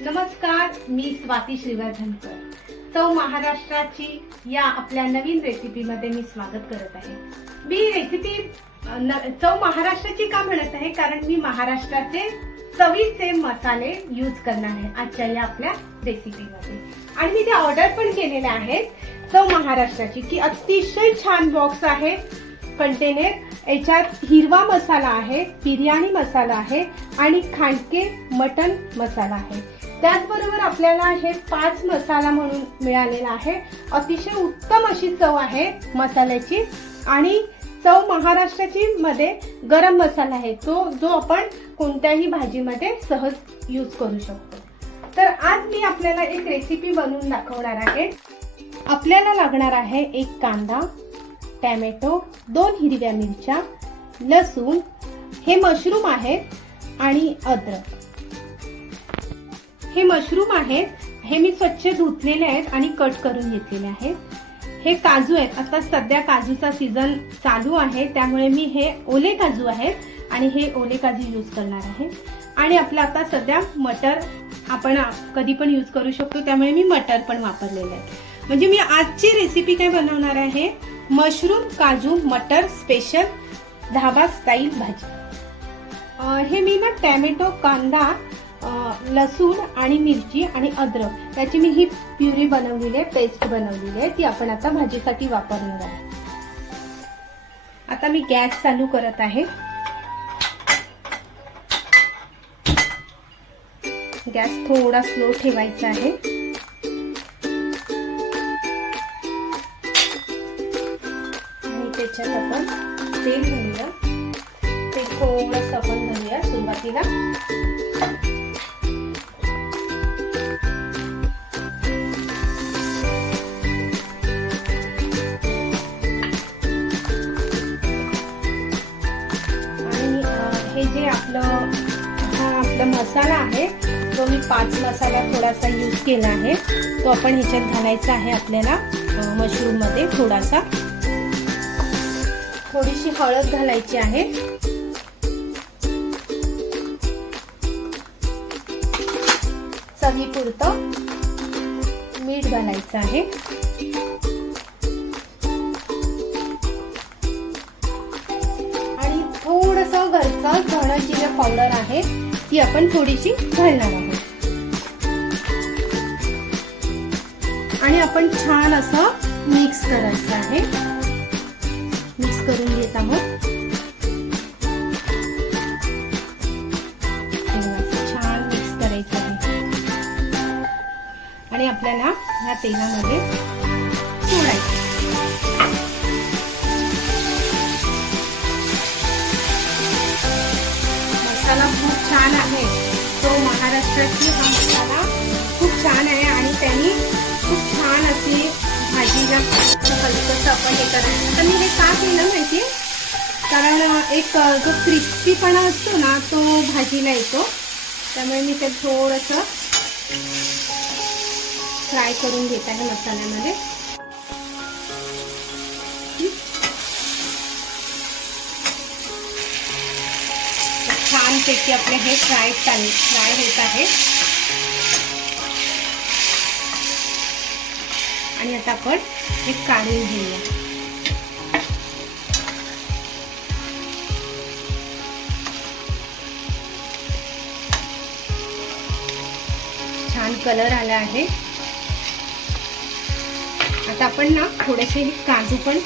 नमस्कार, मी स्वाती श्रीवर्धनकर. चव महाराष्ट्राची या आपल्या नवीन रेसिपीमध्ये मी स्वागत करत आहे. मी रेसिपी चव महाराष्ट्राची का म्हणत आहे, कारण मी महाराष्ट्राचे चवीचे मसाले यूज करणार आहे आजच्या या आपल्या रेसिपीमध्ये. आणि मी ते ऑर्डर पण केलेले आहेत चव महाराष्ट्राची, की अतिशय छान बॉक्स आहे कंटेनर. याच्यात हिरवा मसाला आहे, बिर्याणी मसाला आहे आणि खांडके मटन मसाला आहे. त्याचबरोबर आपल्याला हे 5 मसाला म्हणून मिळालेला आहे. अतिशय उत्तम अशी चव आहे मसाल्याची. आणि चव महाराष्ट्राची मध्ये गरम मसाला आहे, तो जो आपण कोणत्याही भाजीमध्ये सहज यूज करू शकतो. तर आज मी आपल्याला एक रेसिपी बनवून दाखवणार आहे. आपल्याला लागणार आहे 1 कांदा, टोमॅटो, 2 हिरव्या मिरच्या, लसूण, हे मशरूम आहेत आणि अद्रक. हे मशरूम आहेत, हे मी स्वच्छ धुतलेले आहेत आणि कट करून घेतलेले आहेत. हे काजू आहेत, आता सध्या काजूचा सीझन चालू आहे, त्यामुळे मी हे ओले काजू आहेत आणि हे ओले काजू यूज करणार आहे. आणि आपलं आता सध्या मटर आपण कधी पण यूज करू शकतो, त्यामुळे मी मटर पण वापरलेले आहे. म्हणजे मी आजची रेसिपी काय बनवणार आहे, मशरूम काजू मटर स्पेशल धाबा स्टाईल भाजी. हे मी ना टोमॅटो, कांदा, लसूण आणि मिरची आणि अद्रक त्याची मी ही प्युरी बनवलेली आहे, पेस्ट बनवलेली आहे, ती आपण आता भाजीसाठी वापरणार आहे. आता मी गॅस चालू करत आहे. गॅस थोडा स्लो ठेवायचा आहे. आणि त्याच्यात आपण तेल घालूया. ते थोडंसं आपण घालूया सुरुवातीला. हे जे आपला मसाला आहे, तो मी 5 मसाला थोडासा यूज केला आहे, तो आपण ह्याच्यात घालायचा आहे आपल्याला मशरूम मध्ये. थोडीशी हळद घालायची आहे. चवीपुरतं मीठ घालायचं आहे. आणि थोडंसं घरचं धणे जिरे पावडर आहे, ती आपण थोडीशी घालणार आहोत. आणि आपण छान असं मिक्स करायचं आहे. मिक्स करून घेत आहोत. छान मिक्स करायचं आहे. आणि आपल्याला ह्या तेलामध्ये सोडायचं. मसाला खूप छान आहे, तो महाराष्ट्राची हा मसाला खूप छान आहे. आणि त्यांनी खूप छान अशी भाजीला हलकंसं आपण हे करायचं. तर मी हे का केलं माहितीये, कारण एक जो क्रिस्पीपणा असतो ना, तो भाजीला येतो. त्यामुळे मी ते थोडंसं फ्राय करून घेत आहे मसाल्यामध्ये. छानपैकी आपले हे फ्राय होत आहे. आणि आता आपण हे काढून घेऊया. छान कलर आला आहे. आता आपण ना थोडेसे हे काजू पण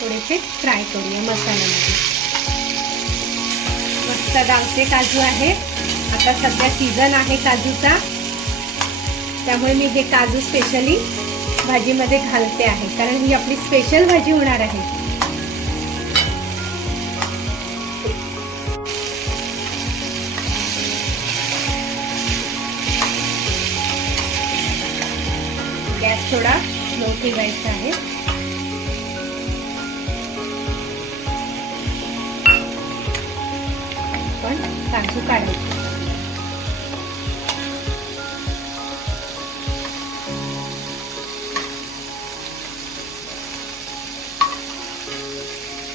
थोडेसे फ्राय करूया मसाल्यामध्ये. मस्त गावचे काजू आहे. आता सध्या सीझन आहे काजूचा, त्यामुळे मी हे काजू स्पेशली भाजीमध्ये घालते आहे, कारण ही आपली स्पेशल भाजी होणार आहे. गॅस थोडा स्लो ठेवायचा आहे. पण काजू काढायचे.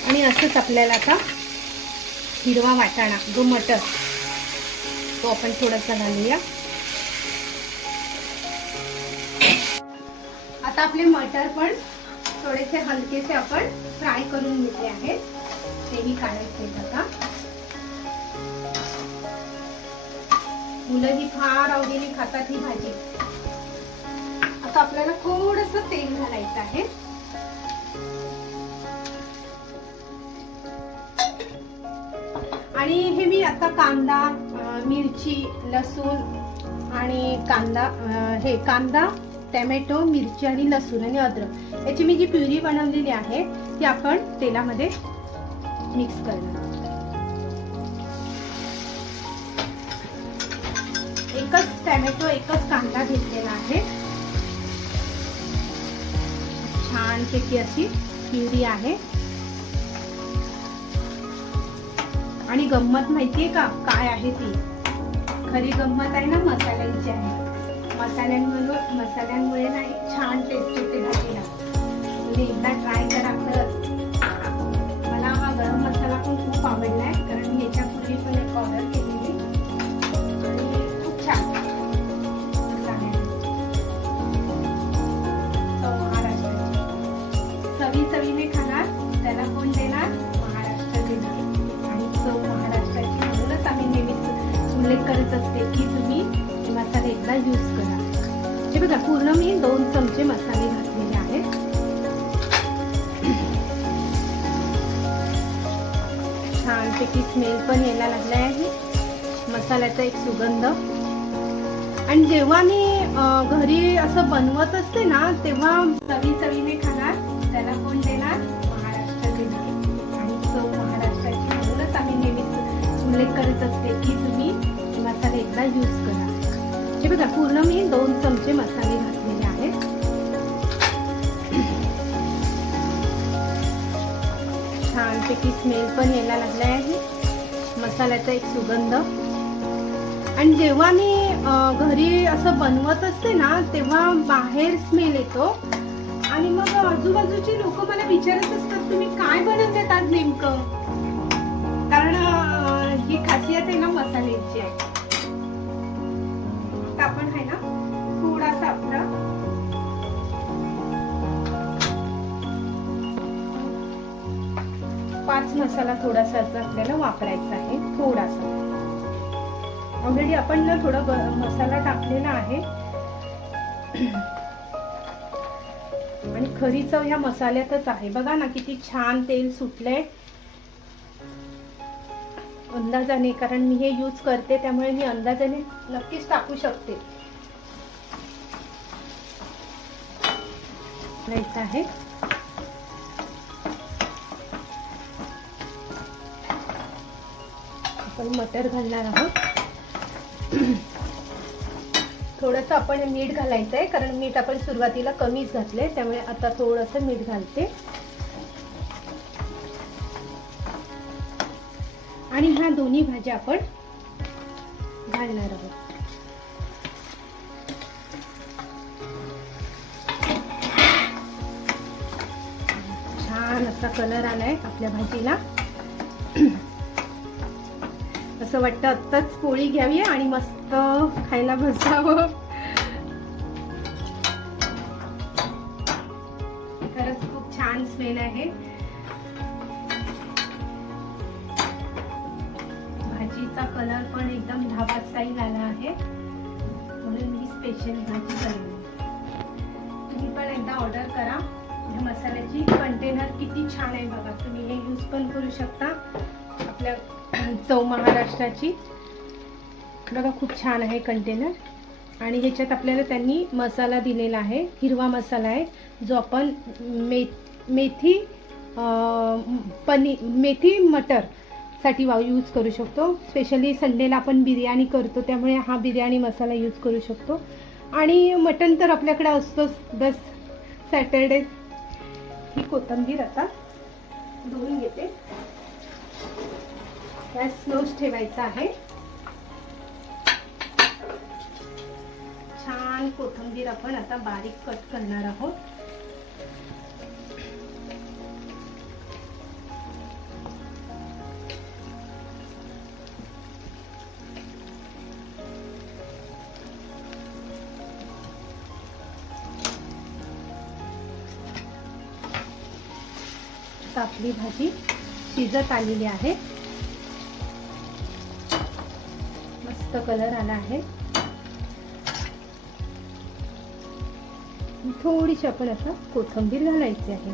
आणि असंच आपल्याला आता हिरवा वाटाणा जो मटर, तो आपण थोडासा घालूया. आता आपले मटर पण थोडेसे हलकेसे आपण फ्राय करून घेतले आहेत, तेही काढायचे आता. मुलं ही फार आवडीने खातात ही भाजी. आता आपल्याला थोडंसं तेल घालायचं आहे. आणि हे मी आता कांदा, मिरची, लसूण आणि कांदा, टोमॅटो, मिरची आणि लसूण आणि अद्रक याची मी जी प्युरी बनवलेली आहे ती आपण तेलामध्ये मिक्स करणार. एकच टोमॅटो, एकच कांदा घेतलेला आहे. छानपैकी अशी प्युरी आहे. आणि गंमत माहितीये का काय आहे ती? खरी गंमत आहे ना मसाल्यांची आहे. मसाल्यांमुळे ना एक छान टेस्ट येते भाजीला. तुम्ही एकदा ट्राय करा खरंच. मला हा गरम मसाला पण खूप आवडलाय, कारण मी याच्यापूर्वी पण एक ऑर्डर केलेली आणि खूप छान मसाला आहे. महाराष्ट्राची चवीने खाणार त्याला कोण देणार? महाराष्ट्र देणार. महाराष्ट्राची म्हणूनच आम्ही नेहमीच उल्लेख करत असते की तुम्ही मसाले एकदा यूज करा. हे बघा, पूर्ण मी 2 चमचे मसाले घातलेले आहेत. छानपैकी स्मेल पण यायला लागला आहे मसाल्याचा, एक सुगंध. आणि जेव्हा मी घरी असं बनवत असते ना, तेव्हा चवीने खाणार त्याला कोण देणार? महाराष्ट्र देणार. आणि महाराष्ट्राची म्हणूनच आम्ही नेहमीच उल्लेख करत असते की तुम्ही मसाले एकदा यूज करा. हे बघा, पूर्ण मी 2 चमचे मसाले घातलेले आहेत. छानपैकी स्मेल पण यायला लागला आहे मसाल्याचा, एक सुगंध. आणि जेव्हा मी घरी असं बनवत असते ना, तेव्हा बाहेर स्मेल येतो आणि मग आजूबाजूची लोक मला विचारत असतात तुम्ही काय बनवतात आज नेमकं? कारण ही खासियत आहे ना मसाल्याची आहे. आपण आहे ना थोडासा आपला पाच मसाला थोडासा आपल्याला वापरायचा आहे. थोडासा ऑलरेडी आपण ना थोडा मसाला टाकलेला आहे. आणि खरी चव ह्या मसाल्यातच आहे. बघा ना किती छान तेल सुटलंय अंदाजाने, कारण मी हे यूज करते त्यामुळे मी अंदाजाने नक्कीच टाकू शकते. आहे आपण मटर घालणार आहोत. थोडंसं आपण मीठ घालायचं आहे, कारण मीठ आपण सुरुवातीला कमीच घातले, त्यामुळे आता थोडंसं मीठ घालते. आणि ह्या दोन्ही भाज्या आपण घालणार आहोत. छान असा कलर आलाय आपल्या भाजीला. असं वाटतं आत्ताच पोळी घ्यावी आणि मस्त खायला बसावं. खरंच खूप छान स्मेल आहे. भाजीचा कलर पण एकदम ढाबा स्टाईल आला आहे, म्हणून ही स्पेशल भाजी बनवली. तुम्ही पण एकदा ऑर्डर करा. ह्या मसाल्याची कंटेनर किती छान आहे बघा. तुम्ही हे यूज पण करू शकता. आपल्या चव महाराष्ट्राची बघा खूप छान आहे कंटेनर. आणि ह्याच्यात आपल्याला त्यांनी मसाला दिलेला आहे, हिरवा मसाला आहे, जो आपण मेथी मटर साठी यूज करू शकतो. स्पेशली संडेला आपण बिर्याणी करतो, त्यामुळे हा बिर्याणी मसाला यूज करू शकतो. आणि मटण तर आपल्याकडे असतोच. बस सॅटरडे. ही कोथिंबीर आता धुवून घेते. गॅस स्लोच ठेवायचा आहे. छान कोथिंबीर आपण आता बारीक कट करणार आहोत. आता आपली भाजी शिजत आलेली आहे. मस्त कलर आला आहे. थोडीशी आपण असं कोथिंबीर घालायची आहे.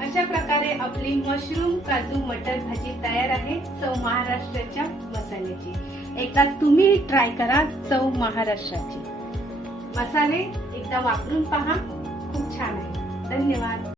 अशा प्रकारे आपली मशरूम काजू मटर भाजी तयार आहे, चव महाराष्ट्राच्या मसाल्याची. एकदा तुम्ही ट्राय करा चव महाराष्ट्राची. मसाले एकदा वापरून पहा, खूप छान आहे. धन्यवाद.